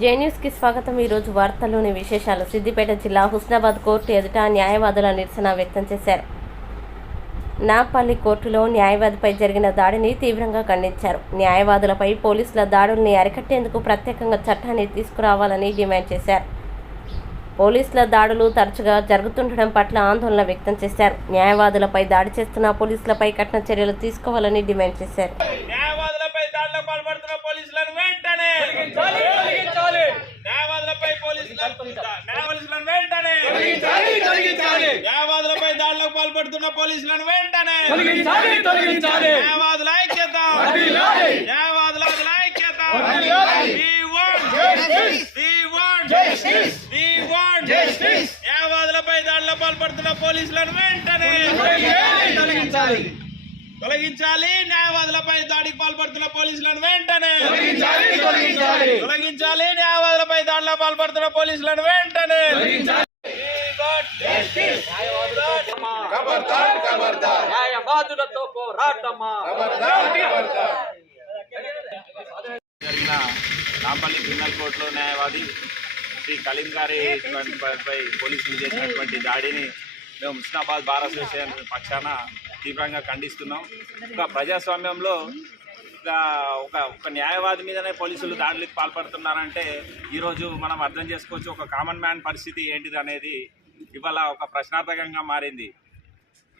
జే న్యూస్కి స్వాగతం. ఈరోజు వార్తల్లోని విశేషాలు. సిద్దిపేట జిల్లా హుస్నాబాద్ కోర్టు ఎదుట న్యాయవాదుల నిరసన వ్యక్తం చేశారు. నాంపల్లి కోర్టులో న్యాయవాదిపై జరిగిన దాడిని తీవ్రంగా ఖండించారు. న్యాయవాదులపై పోలీసుల దాడుల్ని అరికట్టేందుకు ప్రత్యేకంగా చట్టాన్ని తీసుకురావాలని డిమాండ్ చేశారు. పోలీసుల దాడులు తరచుగా జరుగుతుండడం పట్ల ఆందోళన వ్యక్తం చేశారు. న్యాయవాదులపై దాడి చేస్తున్న పోలీసులపై కఠిన చర్యలు తీసుకోవాలని డిమాండ్ చేశారు. న్యాయవాదులపై దాడులకు పాల్పడుతున్న పోలీసులను వెంటనే న్యాయవాదులపై న్యాయవాదులపై దాడులకు పాల్పడుతున్న పోలీసులను వెంటనే న్యాయవాదుల ఐక్యత న్యాయవాదులపై దాడులకు పాల్పడుతున్న పోలీసులను వెంటనే తొలగించాలి. న్యాయవాదులపై దాడికి పాల్పడుతున్న పోలీసులను వెంటనే తొలగించాలి. న్యాయవాదులపై దాడులకు పాల్పడుతున్న పోలీసులను వెంటనే న్యాయవాదులతో పోరాటమా. జరిగిన నాంపల్లి క్రిమినల్ కోర్టులో న్యాయవాది శ్రీ కలీం గారి పై పోలీసులు చేసినటువంటి దాడిని మేము హుస్నాబాద్ బార్ అసోసియేషన్ పక్షాన తీవ్రంగా ఖండిస్తున్నాం. ఒక ప్రజాస్వామ్యంలో ఒక న్యాయవాది మీదనే పోలీసులు దాడులకు పాల్పడుతున్నారంటే ఈరోజు మనం అర్థం చేసుకోవచ్చు ఒక కామన్ మ్యాన్ పరిస్థితి ఏంటిది అనేది ఇవాళ ఒక ప్రశ్నార్థకంగా మారింది.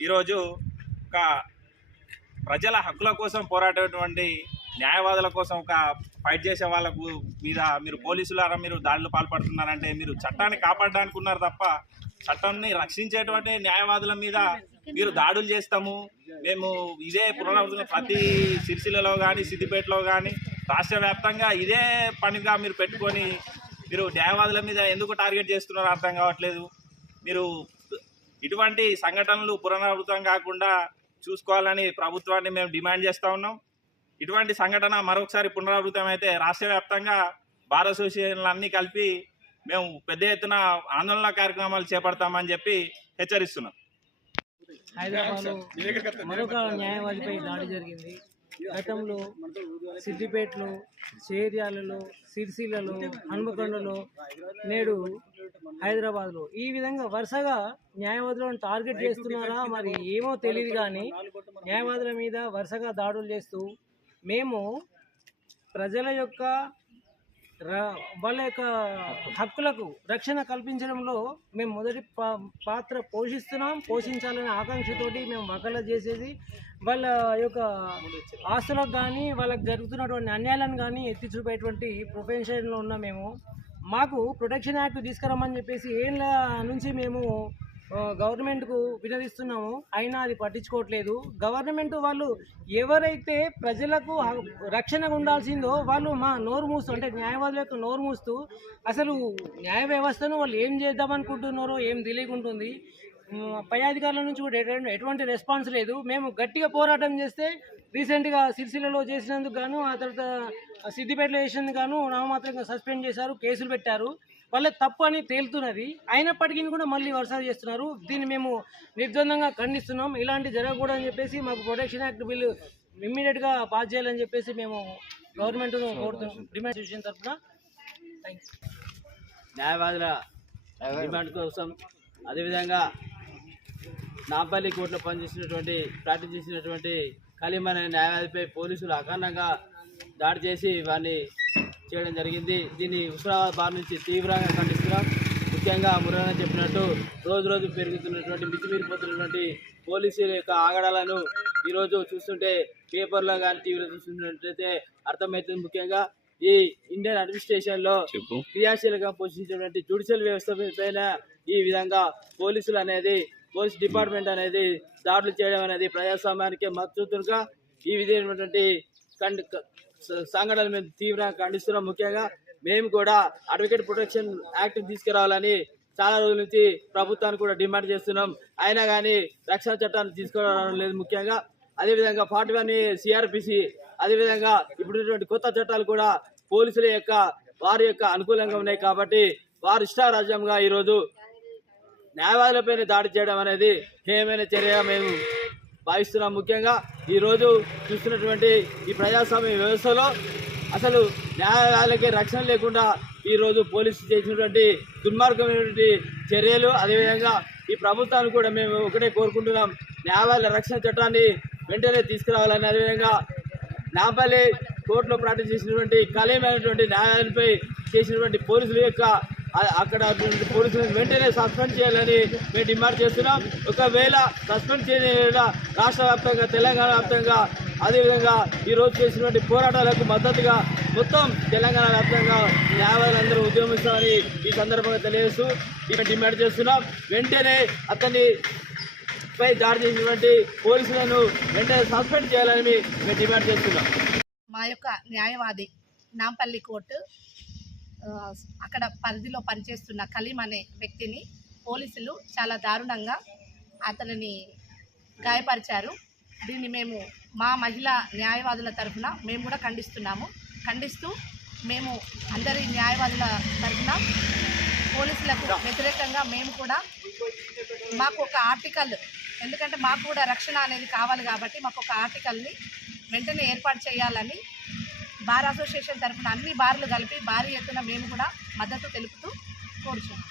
ఈరోజు ఒక ప్రజల హక్కుల కోసం పోరాటేటువంటి న్యాయవాదుల కోసం ఒక ఫైట్ చేసే వాళ్ళకు మీద మీరు పోలీసులారా మీరు దాడులు పాల్పడుతున్నారంటే మీరు చట్టాన్ని కాపాడడానికి ఉన్నారు తప్ప చట్టాన్ని రక్షించేటువంటి న్యాయవాదుల మీద మీరు దాడులు చేస్తాము మేము ఇదే పునరావృతం ప్రతి సిరిసిల్లలో కానీ సిద్దిపేటలో కానీ రాష్ట్ర వ్యాప్తంగా ఇదే పనిగా మీరు పెట్టుకొని మీరు న్యాయవాదుల మీద ఎందుకు టార్గెట్ చేస్తున్నారో అర్థం కావట్లేదు. మీరు ఇటువంటి సంఘటనలు పునరావృతం కాకుండా చూసుకోవాలని ప్రభుత్వాన్ని మేము డిమాండ్ చేస్తూ ఉన్నాం. ఇటువంటి సంఘటన మరొకసారి పునరావృతం అయితే రాష్ట్ర వ్యాప్తంగా బార్ అసోసియేషన్లు అన్నీ కలిపి మేము పెద్ద ఎత్తున ఆందోళన కార్యక్రమాలు చేపడతామని చెప్పి హెచ్చరిస్తున్నాం. హైదరాబాద్లో మరొక న్యాయవాదిపై దాడి జరిగింది. గతంలో సిద్దిపేటలో, చేర్యాలలో, సిరిసిల్లలో, హన్మకొండలో, నేడు హైదరాబాద్లో ఈ విధంగా వరుసగా న్యాయవాదులను టార్గెట్ చేస్తున్నారా మరి ఏమో తెలియదు. కానీ న్యాయవాదుల మీద వరుసగా దాడులు చేస్తూ మేము ప్రజల యొక్క వాళ్ళ యొక్క హక్కులకు రక్షణ కల్పించడంలో మేము మొదటి పాత్ర పోషించాలనే ఆకాంక్షతోటి మేము వకాలత్ చేసేది. వాళ్ళ యొక్క ఆస్తులకు కానీ వాళ్ళకి జరుగుతున్నటువంటి అన్యాయాలను కానీ ఎత్తి చూపేటువంటి ప్రొఫెషన్లో ఉన్న మేము మాకు ప్రొటెక్షన్ యాక్ట్ తీసుకురమ్మని చెప్పేసి ఏళ్ళ నుంచి మేము గవర్నమెంట్కు వినవిస్తున్నాము. అయినా అది పట్టించుకోవట్లేదు. గవర్నమెంట్ వాళ్ళు ఎవరైతే ప్రజలకు రక్షణగా ఉండాల్సిందో వాళ్ళు మా నోరు మూస్తూ అంటే న్యాయవాదుల యొక్క నోరు మూస్తూ అసలు న్యాయ వ్యవస్థను వాళ్ళు ఏం చేద్దామనుకుంటున్నారో ఏం తెలియకుంటుంది. పై అధికారుల నుంచి కూడా ఎటువంటి రెస్పాన్స్ లేదు. మేము గట్టిగా పోరాటం చేస్తే రీసెంట్గా సిరిసిల్లలో చేసినందుకు గాను ఆ తర్వాత సిద్దిపేటలో చేసినందుకు గాను నామమాత్రంగా సస్పెండ్ చేశారు, కేసులు పెట్టారు. వాళ్ళ తప్పు అని తేలుతున్నది. అయినప్పటికీ కూడా మళ్ళీ వరుస చేస్తున్నారు. దీన్ని మేము నిర్ద్వందంగా ఖండిస్తున్నాం. ఇలాంటి జరగకూడదని చెప్పేసి మాకు ప్రొటెక్షన్ యాక్ట్ బిల్లు ఇమ్మీడియట్గా పాస్ చేయాలని చెప్పేసి మేము గవర్నమెంట్ను కోరుతున్నాం. డిమాండ్ చేసిన తరఫున న్యాయవాదుల డిమాండ్ కోసం అదేవిధంగా నాంపల్లి కోర్టులో ప్రాక్టీస్ చేసినటువంటి కలీం అనే న్యాయవాదిపై పోలీసులు అకారణంగా దాడి చేసి వారిని చేయడం జరిగింది. దీన్ని హుస్నాబాద్ బార్ నుంచి తీవ్రంగా ఖండిస్తున్నాం. ముఖ్యంగా మురళి చెప్పినట్టు రోజు పెరుగుతున్నటువంటి మితిమీరిపోతున్నటువంటి పోలీసుల యొక్క ఆగడాలను ఈరోజు చూస్తుంటే పేపర్లో కానీ టీవీలో చూస్తున్నట్టయితే అర్థమవుతుంది. ముఖ్యంగా ఈ ఇండియన్ అడ్మినిస్ట్రేషన్లో క్రియాశీలంగా పోషించినటువంటి జ్యుడిషియల్ వ్యవస్థ పైన ఈ విధంగా పోలీస్ డిపార్ట్మెంట్ అనేది దాడులు చేయడం అనేది ప్రజాస్వామ్యానికి మద్దతుగా ఈ విధమైనటువంటి సంఘటనలు మేము తీవ్రంగా ఖండిస్తున్నాం. ముఖ్యంగా మేము కూడా అడ్వకేట్ ప్రొటెక్షన్ యాక్ట్ తీసుకురావాలని చాలా రోజుల నుంచి ప్రభుత్వాన్ని కూడా డిమాండ్ చేస్తున్నాం. అయినా కానీ రక్షణ చట్టాన్ని తీసుకురావడం లేదు. ముఖ్యంగా అదేవిధంగా 41 సిఆర్పిసి అదేవిధంగా ఇప్పుడున్నటువంటి కొత్త చట్టాలు కూడా పోలీసుల యొక్క వారి యొక్క అనుకూలంగా ఉన్నాయి. కాబట్టి వారి ఇష్టారాజ్యంగా ఈరోజు న్యాయవాదులపైన దాడి చేయడం అనేది హేయమైన చర్యగా మేము భావిస్తున్నాం. ముఖ్యంగా ఈరోజు చూస్తున్నటువంటి ఈ ప్రజాస్వామ్య వ్యవస్థలో అసలు న్యాయాలయాలకే రక్షణ లేకుండా ఈరోజు పోలీసులు చేసినటువంటి దుర్మార్గమైనటువంటి చర్యలు, అదేవిధంగా ఈ ప్రభుత్వాన్ని కూడా మేము ఒకటే కోరుకుంటున్నాం, న్యాయవాదుల రక్షణ చట్టాన్ని వెంటనే తీసుకురావాలని, అదేవిధంగా నాంపల్లి కోర్టులో ప్రాక్టీస్ చేసినటువంటి కళీయమైనటువంటి న్యాయాలయంపై చేసినటువంటి పోలీసుల యొక్క అక్కడ పోలీసులను వెంటనే సస్పెండ్ చేయాలని మేము డిమాండ్ చేస్తున్నాం. ఒకవేళ సస్పెండ్ చేయని రాష్ట్ర వ్యాప్తంగా, తెలంగాణ వ్యాప్తంగా, అదేవిధంగా ఈరోజు చేసినటువంటి పోరాటాలకు మద్దతుగా మొత్తం తెలంగాణ వ్యాప్తంగా న్యాయవాదులందరూ ఉద్యమిస్తామని ఈ సందర్భంగా తెలియజేస్తూ డిమాండ్ చేస్తున్నాం. వెంటనే అతన్ని పై దాడి చేసినటువంటి పోలీసులను వెంటనే సస్పెండ్ చేయాలని మేము డిమాండ్ చేస్తున్నాం. మా యొక్క న్యాయవాది నాంపల్లి కోర్టు అక్కడ పరిధిలో పనిచేస్తున్న కలీం అనే వ్యక్తిని పోలీసులు చాలా దారుణంగా అతనిని గాయపరిచారు. దీన్ని మేము మా మహిళా న్యాయవాదుల తరఫున మేము కూడా ఖండిస్తూ మేము అందరి న్యాయవాదుల తరఫున పోలీసులకు వ్యతిరేకంగా మేము కూడా మాకు ఒక ఆర్టికల్, ఎందుకంటే మాకు కూడా రక్షణ అనేది కావాలి కాబట్టి మాకు ఒక ఆర్టికల్ని వెంటనే ఏర్పాటు చేయాలని బార్ అసోసియేషన్ తరఫున అన్ని బార్లు కలిపి భారీ ఎత్తున మేము కూడా మద్దతు తెలుపుతూ కోరుచున్నాం.